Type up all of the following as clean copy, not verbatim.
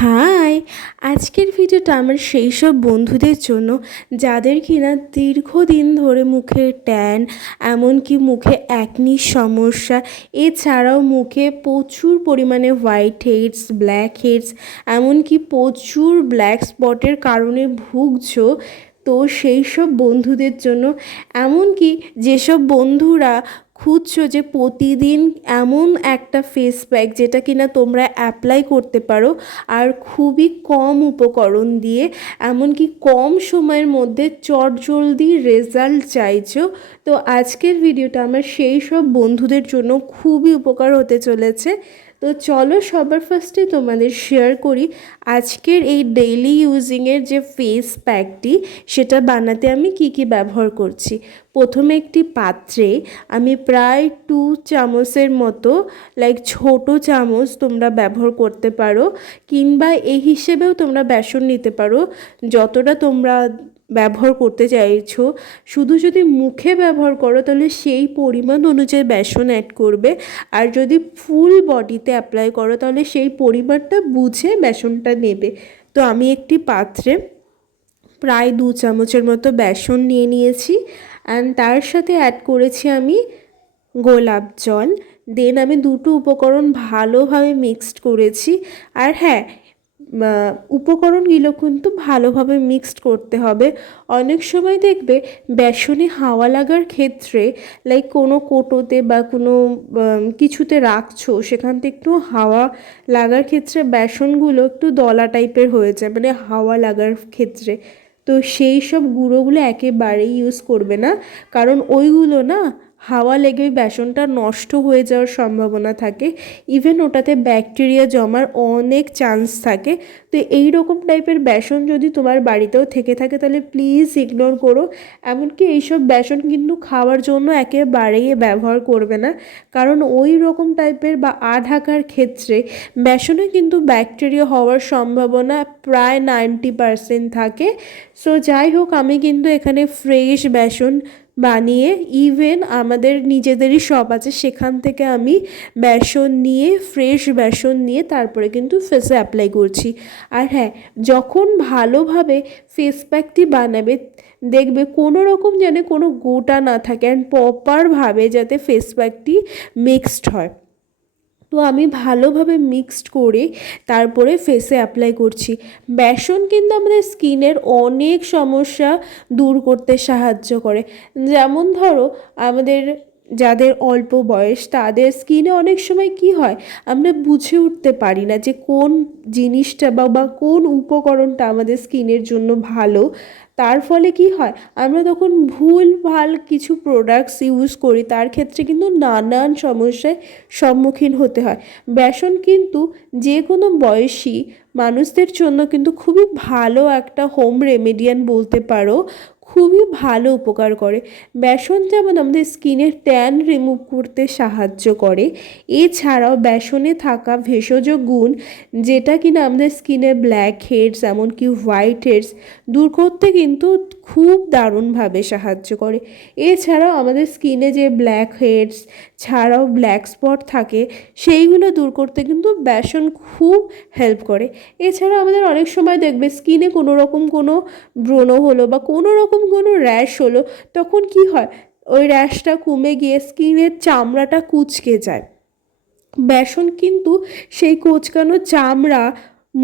High, আজকের ভিডিওটা আমার সেই সব বন্ধুদের জন্য যাদের কিনা দীর্ঘদিন ধরে মুখে ট্যান, এমনকি মুখে অ্যাকনির সমস্যা, এছাড়াও মুখে প্রচুর পরিমাণে হোয়াইট হেডস, ব্ল্যাক হেডস, এমনকি প্রচুর ব্ল্যাক স্পটের কারণে ভুগছো। তো সেই সব বন্ধুদের জন্য, এমনকি যেসব বন্ধুরা খুঁজছো যে প্রতিদিন এমন একটা ফেস প্যাক যেটা কিনা তোমরা অ্যাপ্লাই করতে পারো আর খুবই কম উপকরণ দিয়ে, এমনকি কম সময়ের মধ্যে চটজলদি রেজাল্ট চাইছো, তো আজকের ভিডিওটা আমার সেই সব বন্ধুদের জন্য খুবই উপকার হতে চলেছে। তো চলো সবার ফার্স্টে তোমাদের শেয়ার করি আজকের এই ডেইলি ইউজিংয়ের যে ফেস প্যাকটি সেটা বানাতে আমি কি কি ব্যবহার করছি। প্রথমে একটি পাত্রে আমি প্রায় 2 চামচের মতো, লাইক ছোট চামচ তোমরা ব্যবহার করতে পারো, কিংবা এই হিসেবেও তোমরা বেসন নিতে পারো যতটা তোমরা ব্যবহার করতে চাইছো। শুধু যদি মুখে ব্যবহার করো তাহলে সেই পরিমাণ অনুযায়ী বেসন অ্যাড করবে, আর যদি ফুল বডিতে অ্যাপ্লাই করো তাহলে সেই পরিমাণটা বুঝে বেসনটা নেবে। তো আমি একটি পাত্রে প্রায় 2 চামচের মতো বেসন নিয়ে নিয়েছি, অ্যান্ড তার সাথে অ্যাড করেছি আমি গোলাপ জল। দেন আমি দুটো উপকরণ ভালোভাবে মিক্সড করেছি। আর হ্যাঁ, উপকরণগুলো কিন্তু ভালোভাবে মিক্সড করতে হবে। অনেক সময় দেখবে বেসনে হাওয়া লাগার ক্ষেত্রে, লাইক কোনো কোটোতে বা কোনো কিছুতে রাখছো, সেখান থেকে একটু হাওয়া লাগার ক্ষেত্রে বেসনগুলো একটু দলা টাইপের হয়ে যায়, মানে হাওয়া লাগার ক্ষেত্রে। তো সেই সব গুঁড়োগুলো একেবারেই ইউজ করবে না, কারণ ওইগুলো না হাওয়া লেগে বেসনটা নষ্ট হয়ে যাওয়ার সম্ভাবনা থাকে, ইভেন ওটাতে ব্যাকটেরিয়া জমার অনেক চান্স থাকে। তো এই রকম টাইপের বেসন যদি তোমার বাড়িতেও থেকে থাকে তাহলে প্লিজ ইগনোর করো। এমনকি এইসব বেসন কিন্তু খাওয়ার জন্য একেবারেই ব্যবহার করবে না, কারণ ওই রকম টাইপের বা ঢাকার ক্ষেত্রে বেসনে কিন্তু ব্যাকটেরিয়া হওয়ার সম্ভাবনা প্রায় 90% থাকে। সো যাই হোক, আমি কিন্তু এখানে ফ্রেশ বেসন বানিয়ে, ইভেন আমাদের নিজেদেরই শপ আছে সেখান থেকে আমি বেসন নিয়ে, ফ্রেশ বেসন নিয়ে তারপরে কিন্তু ফেসে অ্যাপ্লাই করছি। আর হ্যাঁ, যখন ভালোভাবে ফেস প্যাকটি বানাবে দেখবে কোনো রকম যেন কোনো গোটা না থাকে, অ্যান্ড প্রপারভাবে যাতে ফেস প্যাকটি মিক্সড হয়। তো আমি ভালোভাবে মিক্সড করে তারপরে ফেসে অ্যাপ্লাই করছি। বেসন কিন্তু আমাদের স্কিনের অনেক সমস্যা দূর করতে সাহায্য করে। যেমন ধরো, আমাদের যাদের অল্প বয়স তাদের স্কিনে অনেক সময় কি হয়, আমরা বুঝে উঠতে পারি না যে কোন জিনিসটা বা কোন উপকরণটা আমাদের স্কিনের জন্য ভালো। তার ফলে কি হয়, আমরা তখন ভুলভাল কিছু প্রোডাক্টস ইউজ করি, তার ক্ষেত্রে কিন্তু নানান সমস্যায় সম্মুখীন হতে হয়। বেসন কিন্তু যে কোনো বয়সী মানুষদের জন্য কিন্তু খুবই ভালো একটা হোম রেমেডিয়ান বলতে পারো, খুবই ভালো উপকার করে। বেসন যেমন আমাদের স্কিনের ট্যান রিমুভ করতে সাহায্য করে, এছাড়াও বেসনে থাকা ভেষজ গুণ যেটা কিনা আমাদের স্কিনে ব্ল্যাক হেডস, এমনকি হোয়াইট হেডস দূর করতে কিন্তু খুব দারুণভাবে সাহায্য করে। এছাড়াও আমাদের স্কিনে যে ব্ল্যাক হেডস ছাড়াও ব্ল্যাক স্পট থাকে সেইগুলো দূর করতে কিন্তু বেসন খুব হেল্প করে। এছাড়া আমাদের অনেক সময় দেখবে স্কিনে কোনো রকম কোনো ব্রণ হলো বা কোনো রকম কোনো র্যাশ হলো, তখন কি হয়, ওই র্যাশটা কমে গিয়ে স্কিনের চামড়াটা কুঁচকে যায়। বেসন কিন্তু সেই কোঁচকানো চামড়া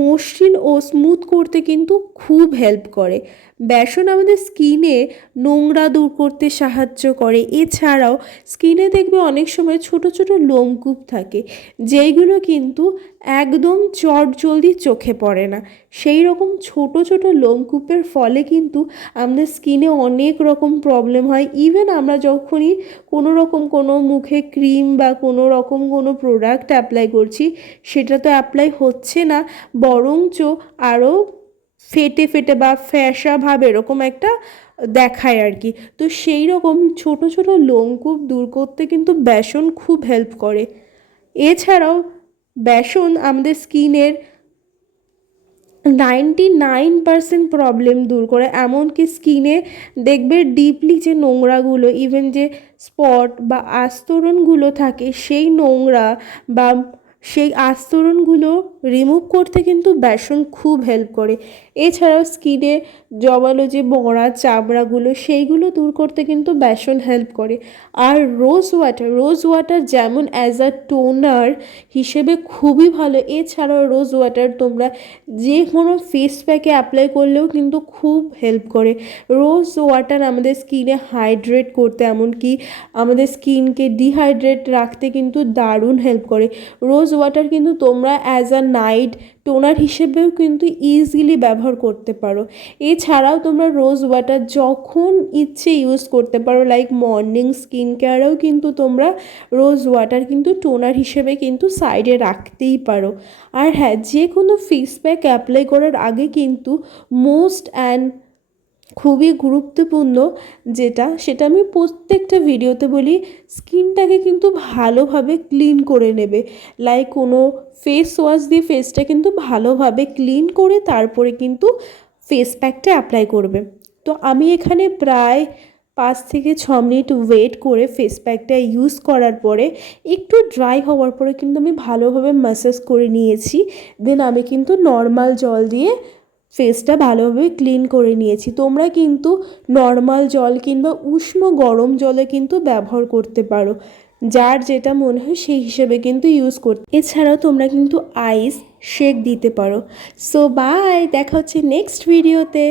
মসৃণ ও স্মুথ করতে কিন্তু খুব হেল্প করে। বেসন আমাদের স্কিনে নোংরা দূর করতে সাহায্য করে। এছাড়াও স্কিনে দেখবে অনেক সময় ছোট ছোট লোমকূপ থাকে, যেইগুলো কিন্তু একদম চটজলদি চোখে পড়ে না। সেই রকম ছোট ছোট লোমকূপের ফলে কিন্তু আমাদের স্কিনে অনেক রকম প্রবলেম হয়। ইভেন আমরা যখনই কোনো রকম কোনো মুখে ক্রিম বা কোনো রকম কোনো প্রোডাক্ট অ্যাপ্লাই করছি, সেটা তো অ্যাপ্লাই হচ্ছে না, বরঞ্চ আরও ফেটে ফেটে বা ফ্যাসা ভাব এরকম একটা দেখায় আর কি। তো সেই রকম ছোট ছোট লোমকূপ দূর করতে কিন্তু বেসন খুব হেল্প করে। এছাড়াও বেসন আমাদের স্কিনের 99% প্রবলেম দূর করে, এমনকি স্কিনে দেখবে ডিপলি যে নোংরাগুলো, ইভেন যে স্পট বা আস্তরণগুলো থাকে সেই নোংরা বা সেই আস্তরণগুলো রিমুভ করতে কিন্তু বেসন খুব হেল্প করে। এছাড়াও স্কিনে জমানো যে মরা চামড়াগুলো সেইগুলো দূর করতে কিন্তু বেসন হেল্প করে। আর রোজ ওয়াটার যেমন অ্যাজ আ টোনার হিসেবে খুবই ভালো, এছাড়াও রোজ ওয়াটার তোমরা যে কোনো ফেস প্যাকে অ্যাপ্লাই করলেও কিন্তু খুব হেল্প করে। রোজ ওয়াটার আমাদের স্কিনে হাইড্রেট করতে, এমনকি আমাদের স্কিনকে ডিহাইড্রেট রাখতে কিন্তু দারুণ হেল্প করে। রোজ ওয়াটার কিন্তু তোমরা অ্যাজ আ নাইট টোনার হিসেবেও কিন্তু ইজিলি ব্যবহার করতে পারো। এছাড়াও তোমরা রোজ ওয়াটার যখন ইচ্ছে ইউজ করতে পারো, লাইক মর্নিং স্কিন কেয়ারেও কিন্তু তোমরা রোজ ওয়াটার কিন্তু টোনার হিসেবে কিন্তু সাইডে রাখতেই পারো। আর হ্যাঁ, যে কোনো ফেস প্যাক অ্যাপ্লাই করার আগে কিন্তু মোস্ট অ্যান্ড খুবই গুরুত্বপূর্ণ সেটা আমি প্রত্যেকটা ভিডিওতে বলি, স্কিনটাকে কিন্তু ভালোভাবে ক্লিন করে নেবে। লাইক কোনো ফেস ওয়াশ দিয়ে ফেসটা কিন্তু ভালোভাবে ক্লিন করে তারপরে কিন্তু ফেস প্যাকটা অ্যাপ্লাই করবে। তো আমি এখানে প্রায় 5 থেকে 6 মিনিট ওয়েট করে ফেস প্যাকটা ইউজ করার পরে একটু ড্রাই হওয়ার পরে কিন্তু আমি ভালোভাবে ম্যাসাজ করে নিয়েছি। দেন আমি কিন্তু নর্মাল জল দিয়ে ফেসটা ভালোভাবে ক্লিন করে নিয়েছি। তোমরা কিন্তু নর্মাল জল কিংবা উষ্ণ গরম জলে কিন্তু ব্যবহার করতে পারো, যার যেটা মনে হয় সেই হিসেবে কিন্তু ইউজ করতে। এছাড়াও তোমরা কিন্তু আইস শেক দিতে পারো। সো বাই, দেখা হচ্ছে নেক্সট ভিডিওতে।